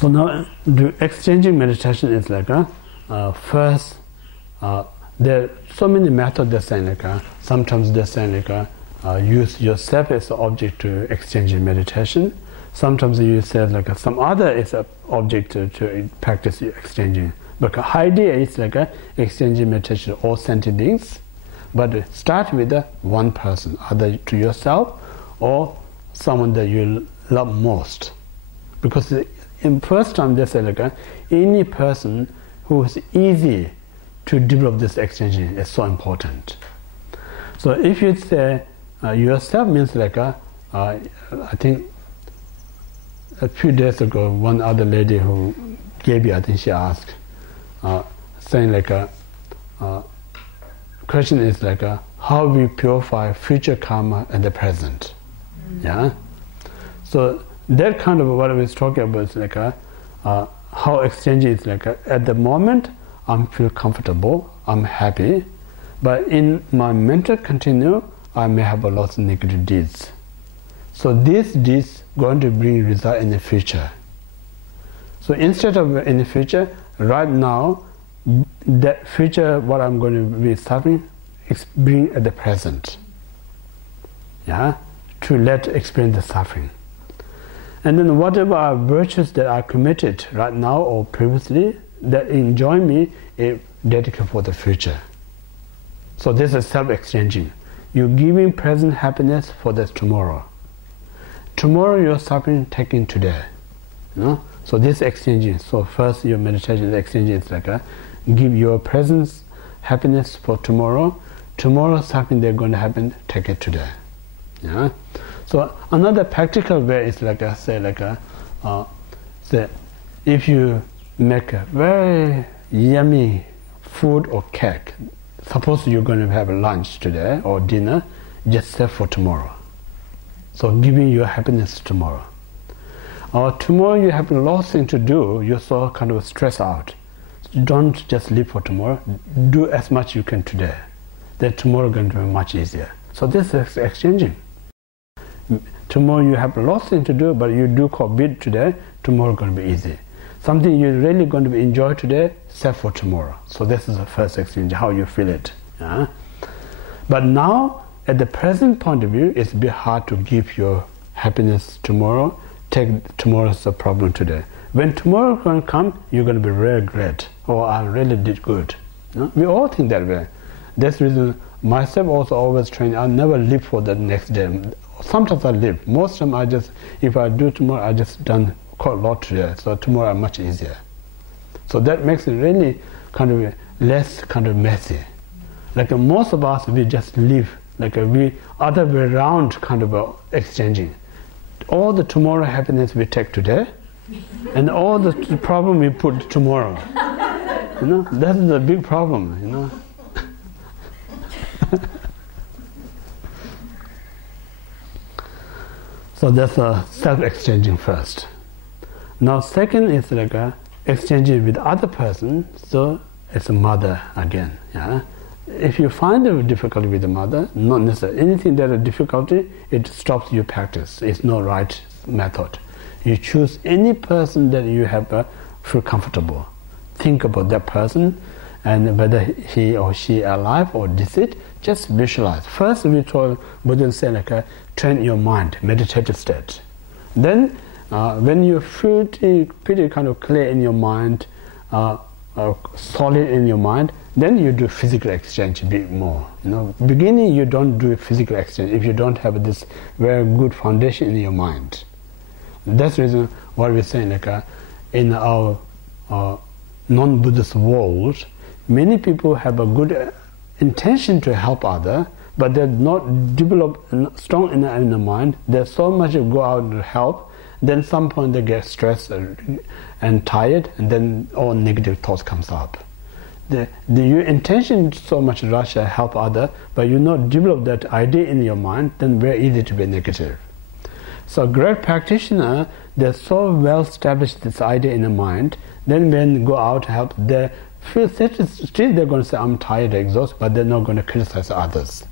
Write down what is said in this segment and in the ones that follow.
So now the exchanging meditation is like first there are so many methods they're saying like sometimes they're saying like use yourself as an object to exchanging meditation. Sometimes you say like some other is an object to practice exchanging. But the idea is like exchanging meditation all sentient beings, but start with one person, either to yourself or someone that you love most. Because in first time they say like any person who is easy to develop this exchanging is so important. So if you say yourself means like I think a few days ago one other lady who gave you, I think she asked, saying like question is like how we purify future karma and the present. Yeah. So that kind of what I was talking about is like how exchanging is like at the moment I feel comfortable, I'm happy, but in my mental continue I may have a lot of negative deeds. So these deeds going to bring result in the future. So instead of in the future, right now, that future what I'm going to be suffering, bring at the present. Yeah, to let experience the suffering. And then whatever are virtues that are committed right now or previously that enjoy me, is dedicated for the future. So this is self-exchanging. You're giving present happiness for the tomorrow. Tomorrow you're suffering, taking today. You know? So this exchanging. So first your meditation is exchanging. It's like give your present happiness for tomorrow. Tomorrow something they're going to happen, take it today. Yeah. So another practical way is like I say like say if you make a very yummy food or cake, suppose you're going to have a lunch today or dinner, just save for tomorrow. So giving your happiness tomorrow. Or tomorrow you have a lot of things to do, you're so kind of stressed out. Don't just live for tomorrow, do as much you can today. Then tomorrow is going to be much easier. So this is exchanging. Tomorrow you have a lot of things to do, but you do COVID today, tomorrow is going to be easy. Something you're really going to enjoy today, save for tomorrow. So this is the first exchange, how you feel it. Yeah? But now, at the present point of view, it's a bit hard to give your happiness tomorrow, take tomorrow's a problem today. When tomorrow is going to come, you're going to be really great. Oh, I really did good. You know? We all think that way. That's the reason myself also always train, I never live for the next day. Sometimes I live. Most of the time I just, if I do tomorrow, I just done quite a lot today. So tomorrow is much easier. So that makes it really kind of less kind of messy. Like most of us, we just live like we other way around kind of exchanging. All the tomorrow happiness we take today, and all the problem we put tomorrow. You know, that is a big problem. You know. So that's a self-exchanging first. Now second is like exchanging with other person. So it's a mother again. Yeah. If you find a difficulty with the mother, not necessarily anything that is difficulty, it stops your practice. It's no right method. You choose any person that you have feel comfortable. Think about that person, and whether he or she alive or deceased, just visualize. First, we told Buddha say like train your mind, meditative state. Then, when you feel pretty kind of clear in your mind, solid in your mind, then you do physical exchange a bit more. You know, beginning you don't do physical exchange if you don't have this very good foundation in your mind. That's the reason why we're saying like in our non-Buddhist world, many people have a good intention to help others, but they're not developed strong enough in the mind. There's so much to go out to help. Then some point they get stressed and tired, and then all negative thoughts comes up. Your intention is so much rush to help others, but you not develop that idea in your mind, then very easy to be negative. So great practitioner, they're so well established this idea in the mind, then when they go out to help, they feel still they're going to say, I'm tired, exhausted, but they're not going to criticize others.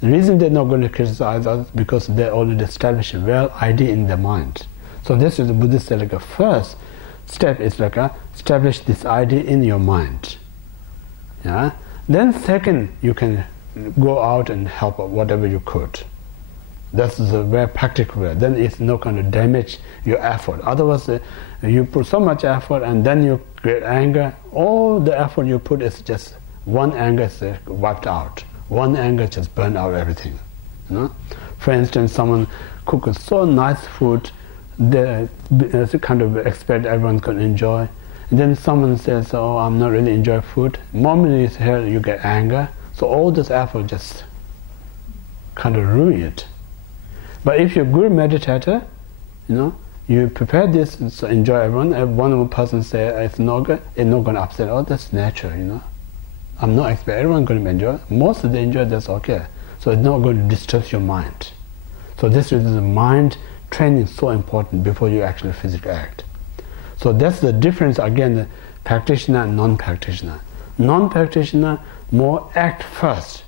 The reason they're not going to criticize others is because they already established a well idea in their mind. So this is the Buddhist like first, step is like establish this idea in your mind. Yeah. Then second, you can go out and help whatever you could. That's the very practical way. Then it's not going to damage your effort. Otherwise, you put so much effort and then you get anger. All the effort you put is just one anger is wiped out. One anger just burn out everything. You know? For instance, someone cooks so nice food, they kind of expect everyone can enjoy. And then someone says, "Oh, I'm not really enjoying food." The moment you hear, you get anger. So all this effort just kind of ruin it. But if you're a good meditator, you know, you prepare this and so enjoy everyone. If one person says it's not good, it's not going to upset. Oh, that's natural, you know. I'm not expecting everyone going to enjoy. Most of them enjoy, that's okay. So it's not going to disturb your mind. So this is the mind training is so important before you actually physically act. So that's the difference again, the practitioner and non-practitioner. Non-practitioner more act first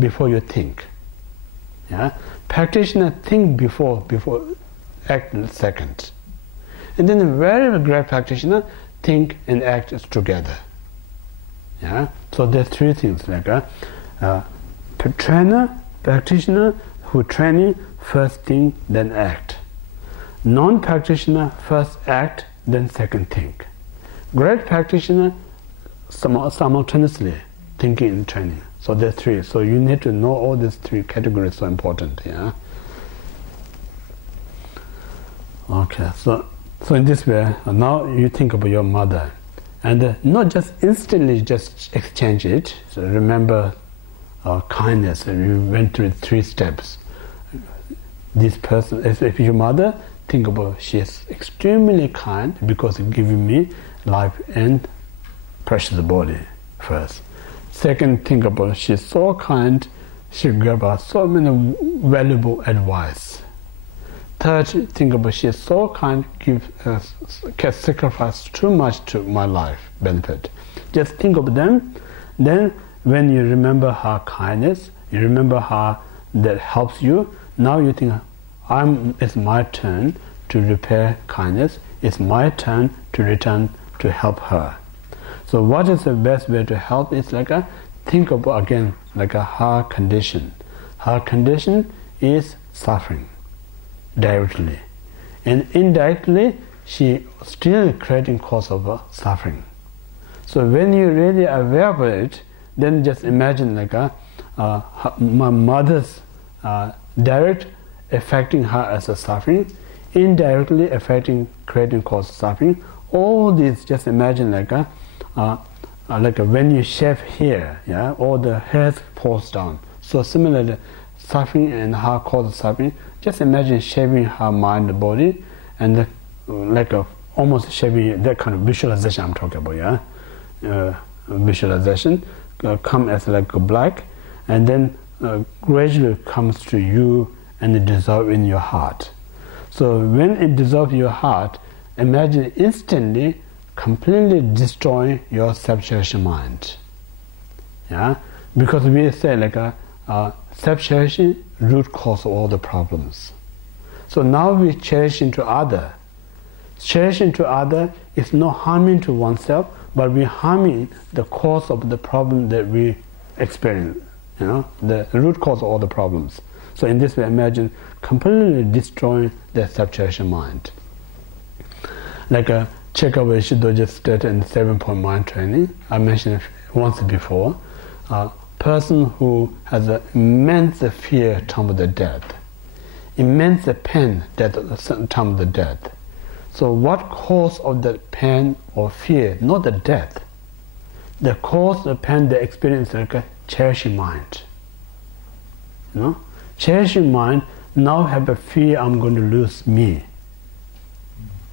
before you think. Yeah? Practitioner think before act second. And then a very great practitioner think and act together. Yeah? So there are three things like trainer, practitioner who training first think then act. Non-practitioner first act then second think. Great practitioner simultaneously thinking and training. So there are three. So you need to know all these three categories. So important. Yeah. Okay. So in this way, now you think about your mother, and not just instantly just exchange it. So remember kindness. You went through 3 steps. This person, if your mother, think about she is extremely kind because it giving me life and precious body first. Second, think about she's so kind, she gave us so many valuable advice. Third, think about she's so kind, can sacrifice too much to my life benefit. Just think of them. Then when you remember her kindness, you remember her that helps you. Now you think, it's my turn to repair kindness. It's my turn to return to help her. So what is the best way to help? It's like think about again like her condition. Her condition is suffering directly, and indirectly she still creating cause of suffering. So when you really aware of it, then just imagine like my mother's direct affecting her as a suffering, indirectly affecting creating cause of suffering. All these, just imagine like when you shave hair, yeah, all the hairs falls down. So similarly, suffering and her cause suffering. Just imagine shaving her mind, body, and almost shaving that kind of visualization I'm talking about. Yeah, visualization come as like black, and then gradually comes to you and dissolve in your heart. So when it dissolves your heart, imagine instantly completely destroying your self-cherishing mind. Yeah, because we say like self-cherishing root cause of all the problems. So now we cherish into other. Cherishing to other is not harming to oneself, but we harming the cause of the problem that we experience. You know, the root cause of all the problems. So in this way, imagine completely destroying the self-cherishing mind. Like Chekawa Ishidoji stated in 7-point mind training, I mentioned it once before, a person who has an immense fear at the time of the death, immense pain at the time of the death. So what cause of the pain or fear? Not the death. The cause of the pain they experience like a cherishing mind. You know? Cherishing mind now have a fear I'm going to lose me.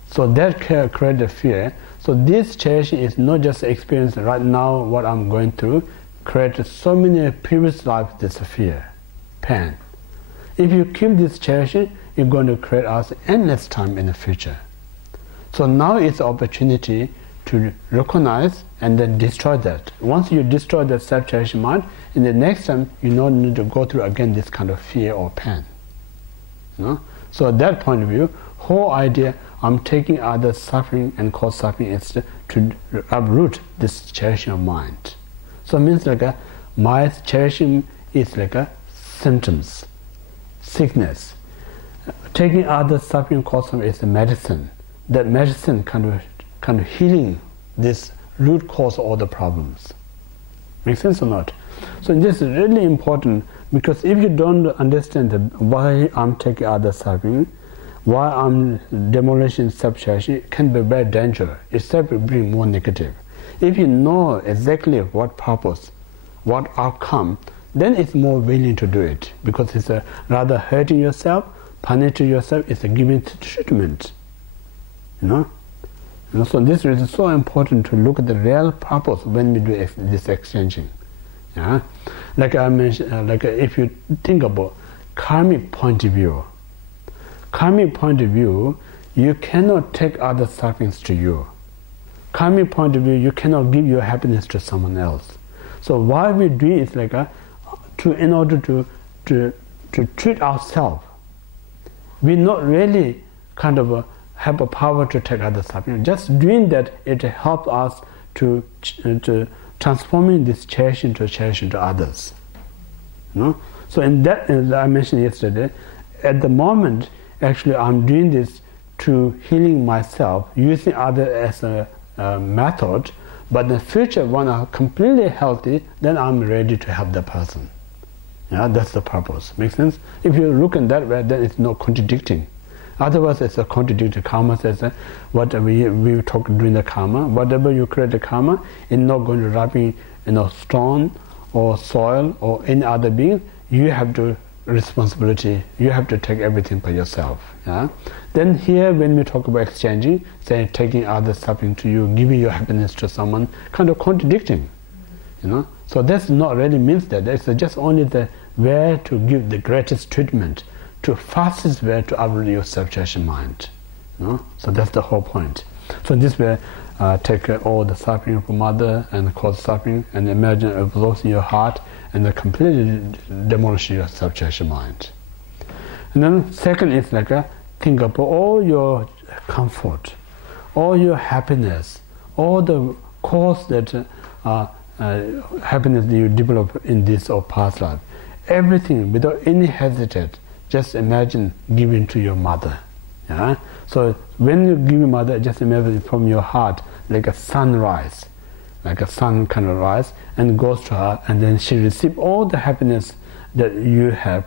So that creates a fear. So this cherishing is not just experience right now what I'm going through, created so many previous lives this fear, pain. If you keep this cherishing, you're going to create us endless time in the future. So now it's an opportunity to recognize and then destroy that. Once you destroy that self-cherishing mind, in the next time you don't need to go through again this kind of fear or pain. You know? So at that point of view, whole idea, I'm taking others' suffering and cause suffering, is to uproot this cherishing of mind. So it means like my cherishing is like a symptoms, sickness. Taking others' suffering and cause suffering is a medicine. That medicine kind of healing this root cause of all the problems. Make sense or not? So this is really important, because if you don't understand why I'm taking others' suffering, why I'm demolishing self-cherishing, it can be very dangerous. It's bring more negative. If you know exactly what purpose, what outcome, then it's more willing to do it, because it's rather hurting yourself, punishing yourself, it's a giving treatment. You know? So this is so important to look at the real purpose when we do this exchanging. Yeah? Like I mentioned, like if you think about karmic point of view, you cannot take other sufferings to you. Karmic point of view, you cannot give your happiness to someone else. So why we do it is like in order to treat ourselves. We're not really kind of have a power to take other suffering. Just doing that, it helps us to transforming this cherishing to others. You know? So in that, as I mentioned yesterday, at the moment, actually I'm doing this to healing myself, using others as a method, but in the future, when I'm completely healthy, then I'm ready to help the person. Yeah, that's the purpose. Make sense? If you look in that way, then it's not contradicting. Otherwise, it's a contradictory. Karma says what we talk during the karma. Whatever you create the karma, it's not going to rubbing stone or soil or any other being. You have to responsibility. You have to take everything by yourself. Yeah. Then here, when we talk about exchanging, say taking other suffering to you, giving your happiness to someone, kind of contradicting. You know. So that's not really means that. It's just only the way to give the greatest treatment, to fastest way to uproot your self-cherishing mind. You know? So that's the whole point. So in this way, take all the suffering from other and cause suffering, and imagine absorbing your heart and completely demolish your self-cherishing mind. And then second is like think about all your comfort, all your happiness, all the cause that happiness that you develop in this or past life. Everything without any hesitate. Just imagine giving to your mother. Yeah? So when you give your mother, just imagine from your heart like a sunrise, like a sun kind of rise, and goes to her, and then she receives all the happiness that you have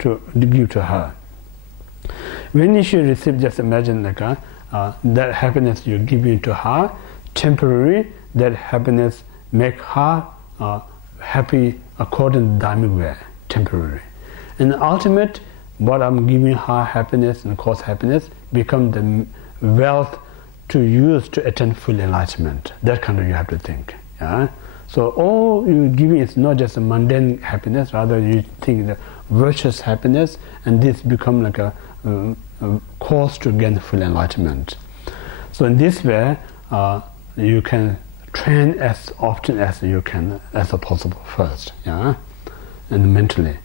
to give to her. When she receives, just imagine like that happiness you're giving to her, temporary, that happiness make her happy according to Dharmic way, temporary. And ultimate, what I'm giving her happiness and cause happiness become the wealth to use to attain full enlightenment. That kind of you have to think. Yeah? So all you're giving is not just a mundane happiness, rather you think the virtuous happiness, and this become like a cause to gain full enlightenment. So in this way, you can train as often as you can, as possible first, yeah, and mentally.